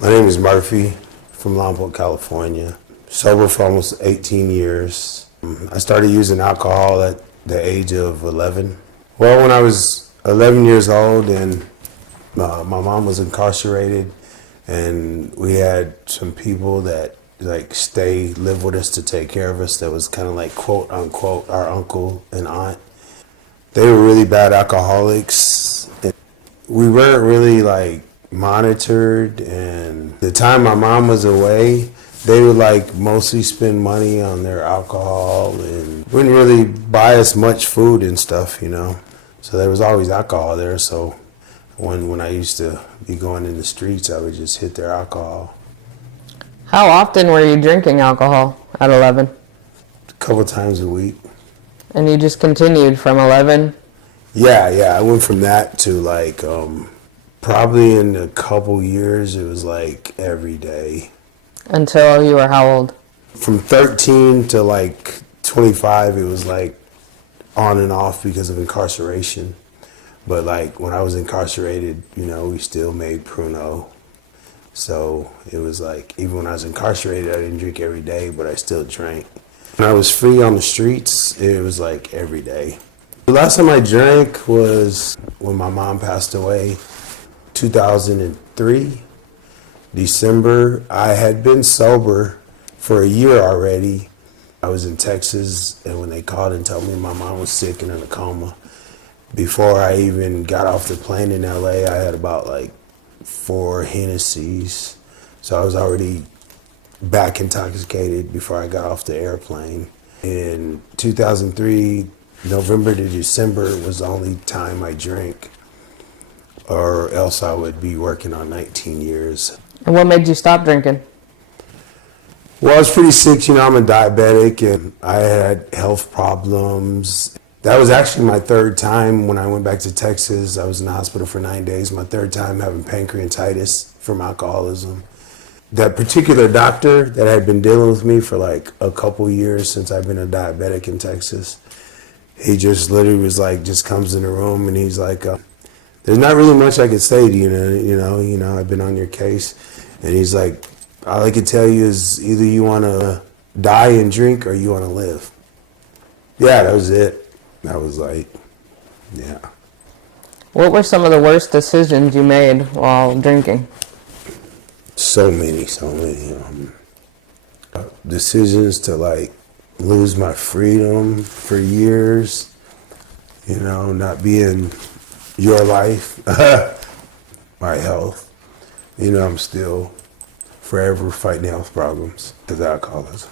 My name is Murphy from Lompoc, California. Sober for almost 18 years. I started using alcohol at the age of 11. Well, when I was 11 years old and my mom was incarcerated, and we had some people that live with us to take care of us that was kind of like quote unquote our uncle and aunt. They were really bad alcoholics. We weren't really monitored, and the time my mom was away, they would mostly spend money on their alcohol and wouldn't really buy us much food and stuff, So there was always alcohol there. So when I used to be going in the streets, I would just hit their alcohol. How often were you drinking alcohol at 11? A couple times a week. And you just continued from 11? Yeah. I went from that to probably in a couple years, it was every day. Until you were how old? From 13 to 25, it was on and off because of incarceration. But when I was incarcerated, we still made Pruno. So it was even when I was incarcerated, I didn't drink every day, but I still drank. When I was free on the streets, it was every day. The last time I drank was when my mom passed away, 2003, December. I had been sober for a year already. I was in Texas, and when they called and told me my mom was sick and in a coma, before I even got off the plane in LA, I had about 4 Hennessy's. So I was already back intoxicated before I got off the airplane. In 2003, November to December was the only time I drank, or else I would be working on 19 years. And what made you stop drinking? Well, I was pretty sick. I'm a diabetic, and I had health problems. That was actually my third time when I went back to Texas. I was in the hospital for 9 days. My third time having pancreatitis from alcoholism. That particular doctor that had been dealing with me for a couple years since I've been a diabetic in Texas, he just literally was just comes in the room and he's there's not really much I could say to you, I've been on your case. And he's all I can tell you is either you want to die and drink or you want to live. Yeah, that was it. That was yeah. What were some of the worst decisions you made while drinking? So many. Decisions to lose my freedom for years, not be in your life, my health. I'm still forever fighting health problems because of alcoholism.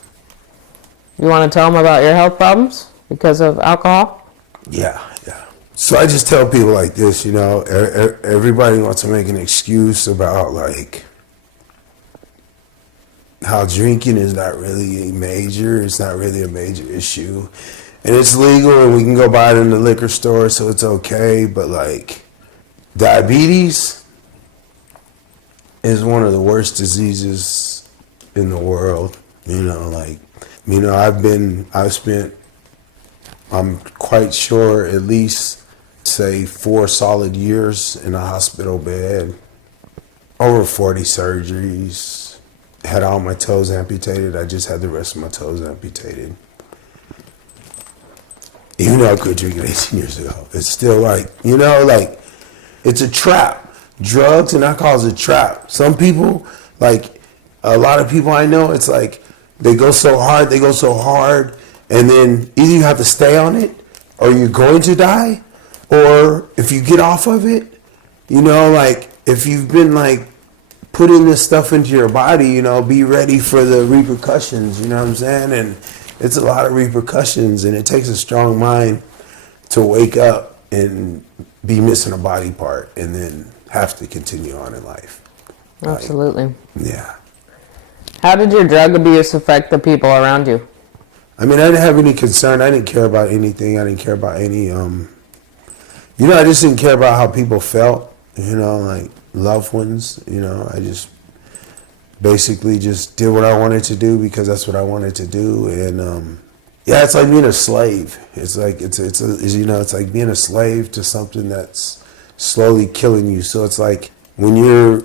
You want to tell them about your health problems because of alcohol? Yeah. So I just tell people like this, everybody wants to make an excuse about how drinking is not really it's not really a major issue. And it's legal and we can go buy it in the liquor store, so it's okay. But diabetes is one of the worst diseases in the world. I'm quite sure at least say 4 solid years in a hospital bed, over 40 surgeries, had all my toes amputated. I just had the rest of my toes amputated. Even though I quit drinking 18 years ago, it's still it's a trap. Drugs and alcohol is a trap. Some people, a lot of people I know, it's they go so hard, and then either you have to stay on it, or you're going to die, or if you get off of it, if you've been putting this stuff into your body, be ready for the repercussions, you know what I'm saying? And it's a lot of repercussions, and it takes a strong mind to wake up and be missing a body part and then have to continue on in life. Absolutely. Yeah. How did your drug abuse affect the people around you? I didn't have any concern. I didn't care about anything. I didn't care about any, I just didn't care about how people felt, loved ones. I just basically just did what I wanted to do because that's what I wanted to do. And, it's like being a slave. It's like being a slave to something that's slowly killing you. So it's when you're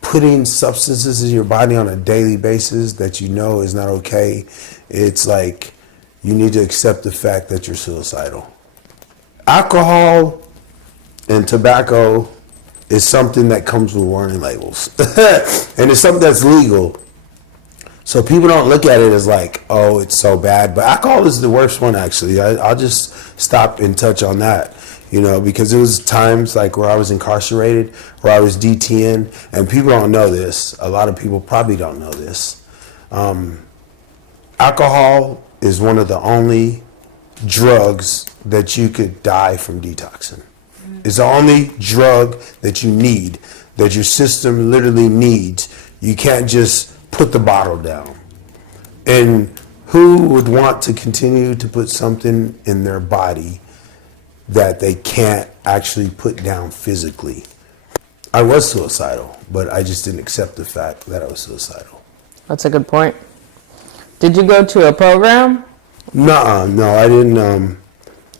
putting substances in your body on a daily basis that you know is not okay, it's like you need to accept the fact that you're suicidal. Alcohol and tobacco is something that comes with warning labels. And it's something that's legal. So people don't look at it as like, oh, it's so bad. But alcohol is the worst one, actually. I'll just stop and touch on that, because it was times like where I was incarcerated, where I was DTN, and people don't know this. A lot of people probably don't know this. Alcohol is one of the only drugs that you could die from detoxing. It's the only drug that you need, that your system literally needs. You can't just put the bottle down. And who would want to continue to put something in their body that they can't actually put down physically? I was suicidal, but I just didn't accept the fact that I was suicidal. That's a good point. Did you go to a program? No, I didn't.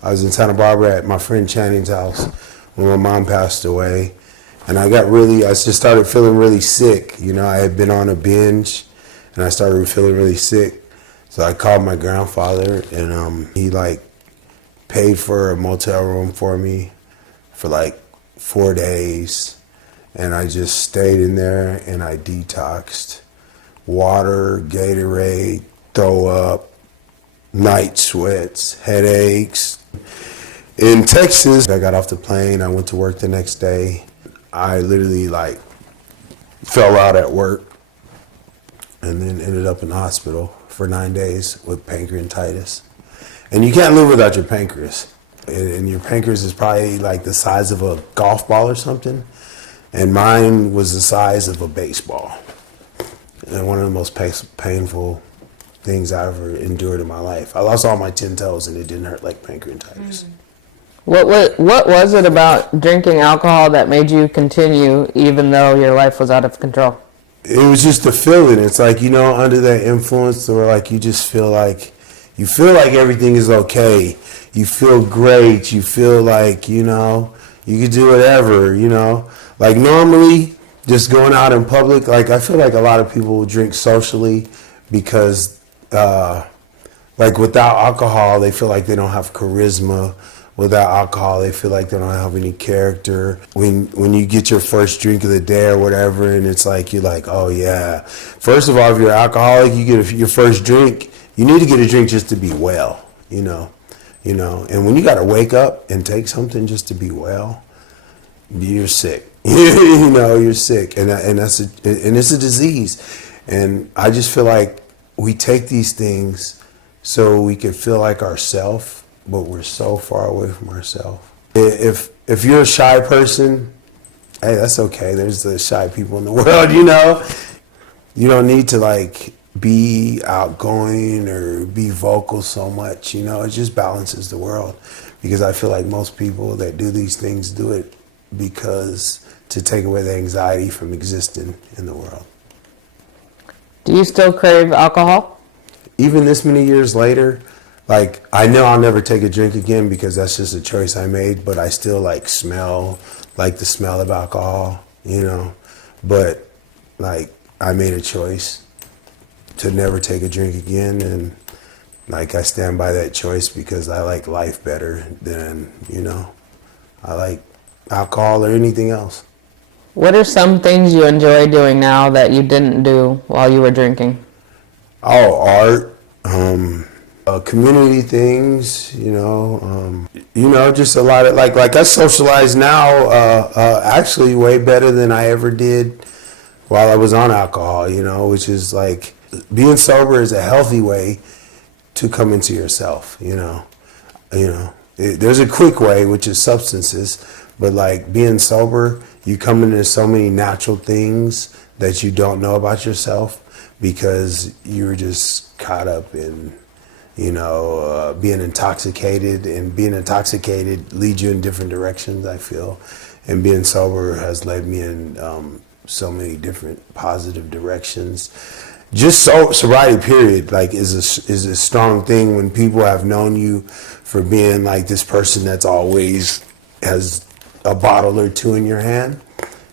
I was in Santa Barbara at my friend Channing's house when my mom passed away. And I just started feeling really sick. I had been on a binge and I started feeling really sick. So I called my grandfather and he paid for a motel room for me for 4 days. And I just stayed in there and I detoxed. Water, Gatorade, throw up, night sweats, headaches. In Texas, I got off the plane. I went to work the next day. I literally fell out at work and then ended up in the hospital for 9 days with pancreatitis. And you can't live without your pancreas. And your pancreas is probably the size of a golf ball or something. And mine was the size of a baseball. And one of the most painful things I ever endured in my life. I lost all my 10 toes and it didn't hurt like pancreatitis. What was it about drinking alcohol that made you continue even though your life was out of control? It was just the feeling. It's under that influence where you just feel like everything is okay. You feel great. You feel you could do whatever, normally just going out in public, I feel like a lot of people drink socially because without alcohol, they feel like they don't have charisma. Without alcohol, they feel like they don't have any character. When you get your first drink of the day or whatever, and it's you're oh yeah. First of all, if you're alcoholic, you get your first drink. You need to get a drink just to be well, And when you got to wake up and take something just to be well, you're sick. You're sick, and it's a disease. And I just feel like we take these things so we can feel like ourselves. But we're so far away from ourselves. If you're a shy person, hey, that's okay. There's the shy people in the world, You don't need to be outgoing or be vocal so much, It just balances the world. Because I feel like most people that do these things do it because to take away the anxiety from existing in the world. Do you still crave alcohol? Even this many years later, I know I'll never take a drink again because that's just a choice I made, but I still smell the smell of alcohol, But I made a choice to never take a drink again, and I stand by that choice because I like life better than, I like alcohol or anything else. What are some things you enjoy doing now that you didn't do while you were drinking? Oh, art. Community things, just a lot of I socialize now actually way better than I ever did while I was on alcohol, which is being sober is a healthy way to come into yourself, there's a quick way, which is substances, but being sober, you come into so many natural things that you don't know about yourself because you're just caught up in being intoxicated, and being intoxicated leads you in different directions, I feel. And being sober has led me in so many different positive directions. Just sobriety, period, is a strong thing when people have known you for being this person that's always has a bottle or two in your hand.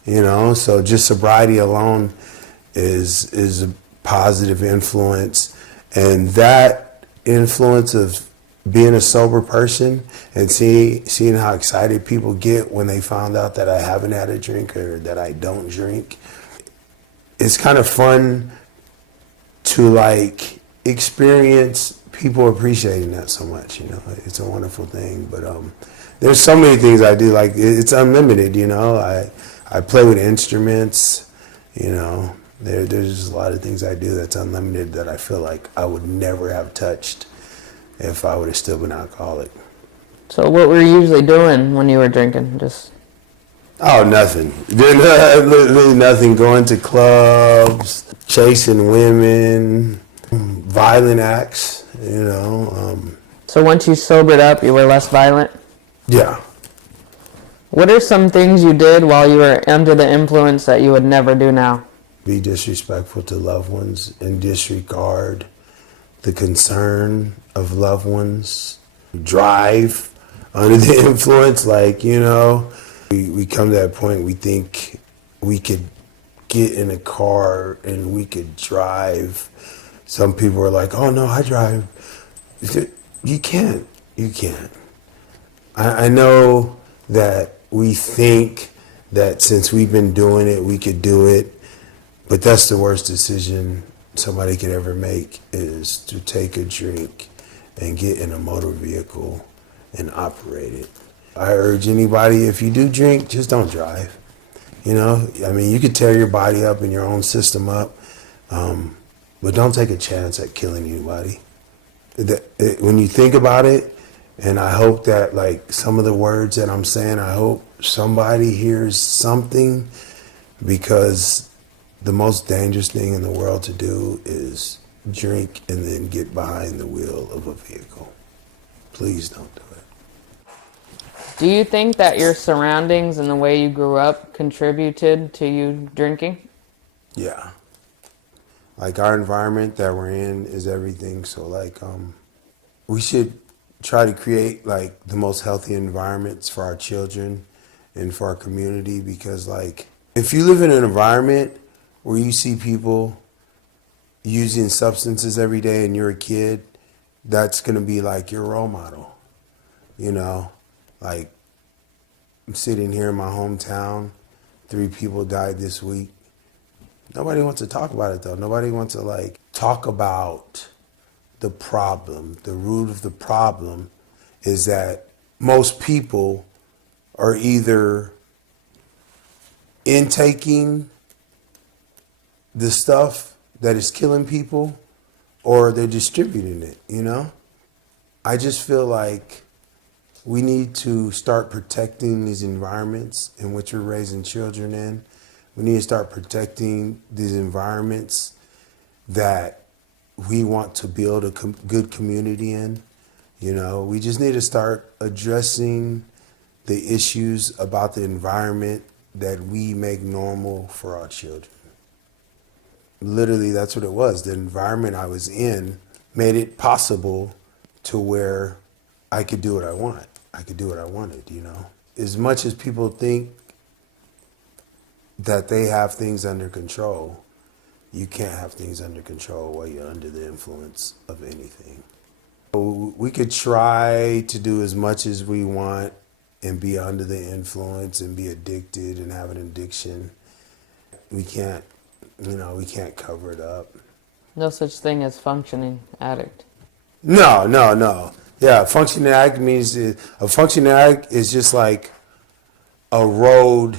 So just sobriety alone is a positive influence, and that influence of being a sober person and seeing how excited people get when they found out that I haven't had a drink or that I don't drink. It's kind of fun to like experience people appreciating that so much. It's a wonderful thing. But there's so many things I do. Like it's unlimited. I play with instruments. There's just a lot of things I do that's unlimited that I feel like I would never have touched if I would have still been alcoholic. So what were you usually doing when you were drinking? Just nothing. Literally nothing. Going to clubs, chasing women, violent acts. So once you sobered up, you were less violent? Yeah. What are some things you did while you were under the influence that you would never do now? Be disrespectful to loved ones and disregard the concern of loved ones. Drive under the influence, we come to that point we think we could get in a car and we could drive. Some people are like, oh no, I drive. You can't. I know that we think that since we've been doing it, we could do it, but that's the worst decision somebody could ever make, is to take a drink and get in a motor vehicle and operate it. I urge anybody, if you do drink, just don't drive. You could tear your body up and your own system up, but don't take a chance at killing anybody. When you think about it, and I hope that some of the words that I'm saying, I hope somebody hears something, because the most dangerous thing in the world to do is drink and then get behind the wheel of a vehicle. Please don't do it. Do you think that your surroundings and the way you grew up contributed to you drinking? Yeah. Our environment that we're in is everything. So we should try to create the most healthy environments for our children and for our community, because if you live in an environment where you see people using substances every day and you're a kid, that's going to be your role model. I'm sitting here in my hometown, 3 people died this week. Nobody wants to talk about it though. Nobody wants to talk about the problem. The root of the problem is that most people are either intaking the stuff that is killing people, or they're distributing it, I just feel like we need to start protecting these environments in which we're raising children in. We need to start protecting these environments that we want to build a good community in. We just need to start addressing the issues about the environment that we make normal for our children. Literally, that's what it was. The environment I was in made it possible to where I could do what I want. I could do what I wanted, As much as people think that they have things under control, you can't have things under control while you're under the influence of anything. We could try to do as much as we want and be under the influence and be addicted and have an addiction. We can't cover it up. No such thing as functioning addict. No. Yeah, functioning addict means a functioning addict is just like a road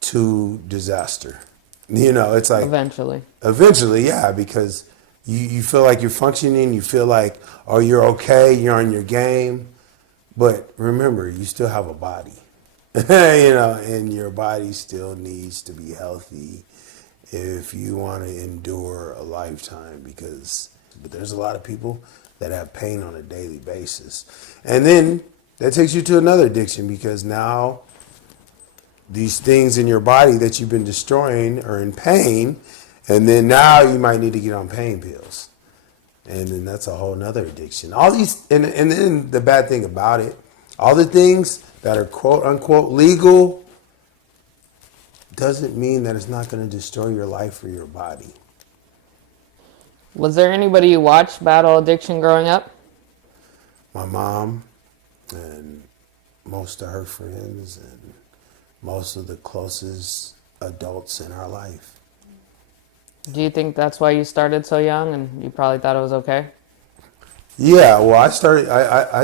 to disaster. It's like Eventually, yeah, because you feel like you're functioning, you feel like, oh, you're okay, you're on your game. But remember, you still have a body, and your body still needs to be healthy if you want to endure a lifetime, but there's a lot of people that have pain on a daily basis. And then that takes you to another addiction, because now these things in your body that you've been destroying are in pain, and then now you might need to get on pain pills. And then that's a whole nother addiction. All these, and then the bad thing about it, all the things that are quote unquote legal, doesn't mean that it's not going to destroy your life or your body. Was there anybody you watched battle addiction growing up? My mom and most of her friends and most of the closest adults in our life. Do you think that's why you started so young and you probably thought it was okay? Yeah, well, I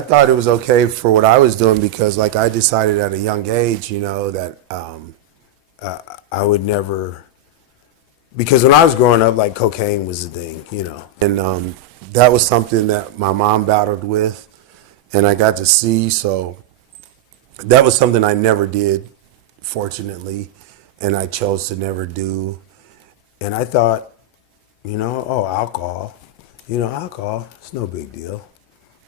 thought it was okay for what I was doing because, like, I decided at a young age, that I would never, because when I was growing up, like, cocaine was the thing, and that was something that my mom battled with, and I got to see, so that was something I never did, fortunately, and I chose to never do, and I thought, oh, alcohol. Alcohol, it's no big deal.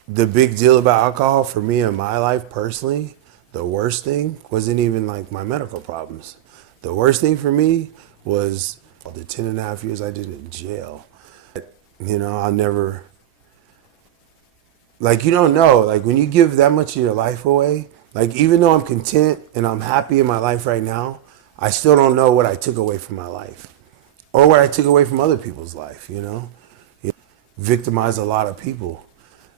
The big deal about alcohol for me in my life personally, the worst thing wasn't even like my medical problems. The worst thing for me was the 10 and a half years I did in jail. I'll never, like, you don't know, like when you give that much of your life away, like even though I'm content and I'm happy in my life right now, I still don't know what I took away from my life or what I took away from other people's life, victimize a lot of people,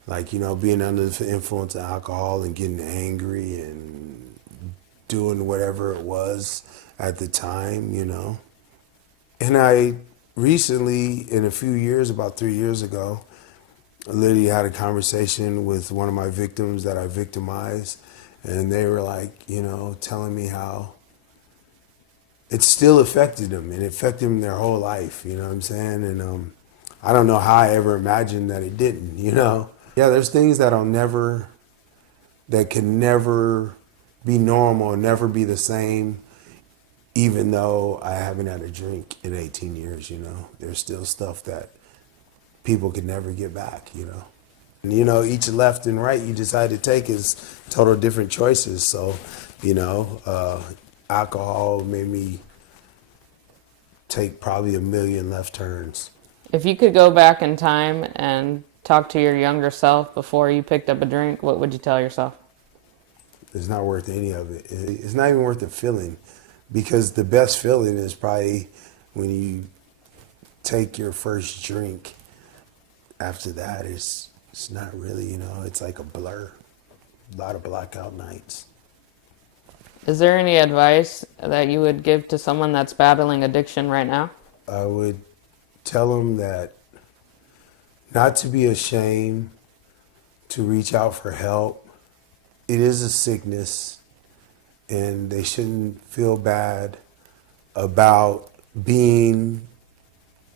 like, being under the influence of alcohol and getting angry and doing whatever it was at the time, And I recently, in a few years, about 3 years ago, I literally had a conversation with one of my victims that I victimized, and they were like, telling me how it still affected them and it affected them their whole life, you know what I'm saying? And I don't know how I ever imagined that it didn't, Yeah, there's things that that can never be normal, never be the same, even though I haven't had a drink in 18 years, There's still stuff that people can never get back, And, each left and right you decide to take is total different choices. So, alcohol made me take probably a million left turns. If you could go back in time and talk to your younger self before you picked up a drink, what would you tell yourself? It's not worth any of it. It's not even worth the feeling, because the best feeling is probably when you take your first drink. After that, it's not really, it's like a blur. A lot of blackout nights. Is there any advice that you would give to someone that's battling addiction right now? I would tell them that not to be ashamed to reach out for help. It is a sickness, and they shouldn't feel bad about being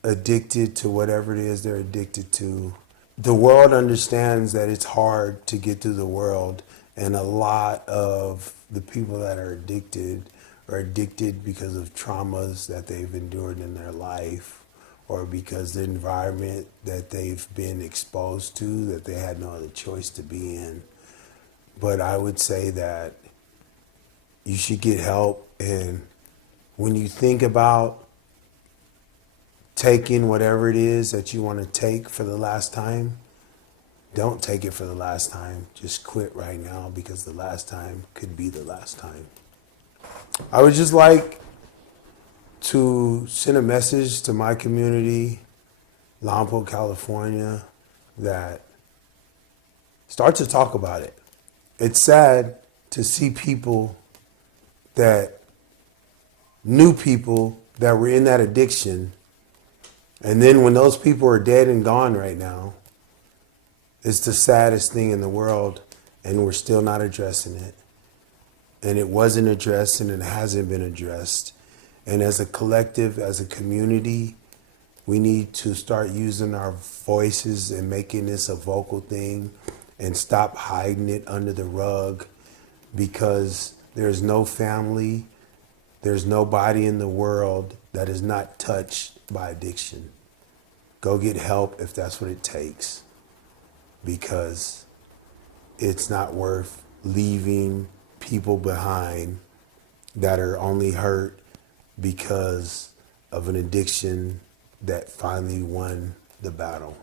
addicted to whatever it is they're addicted to. The world understands that it's hard to get through the world, and a lot of the people that are addicted because of traumas that they've endured in their life, or because the environment that they've been exposed to that they had no other choice to be in. But I would say that you should get help, and when you think about taking whatever it is that you want to take for the last time, don't take it for the last time. Just quit right now, because the last time could be the last time. I would just like to send a message to my community, Lompoc, California, that start to talk about it. It's sad to see people new people that were in that addiction, and then when those people are dead and gone right now, it's the saddest thing in the world, and we're still not addressing it. And it wasn't addressed, and it hasn't been addressed. And as a collective, as a community, we need to start using our voices and making this a vocal thing, and stop hiding it under the rug, because there's no family, there's nobody in the world that is not touched by addiction. Go get help if that's what it takes, because it's not worth leaving people behind that are only hurt because of an addiction that finally won the battle.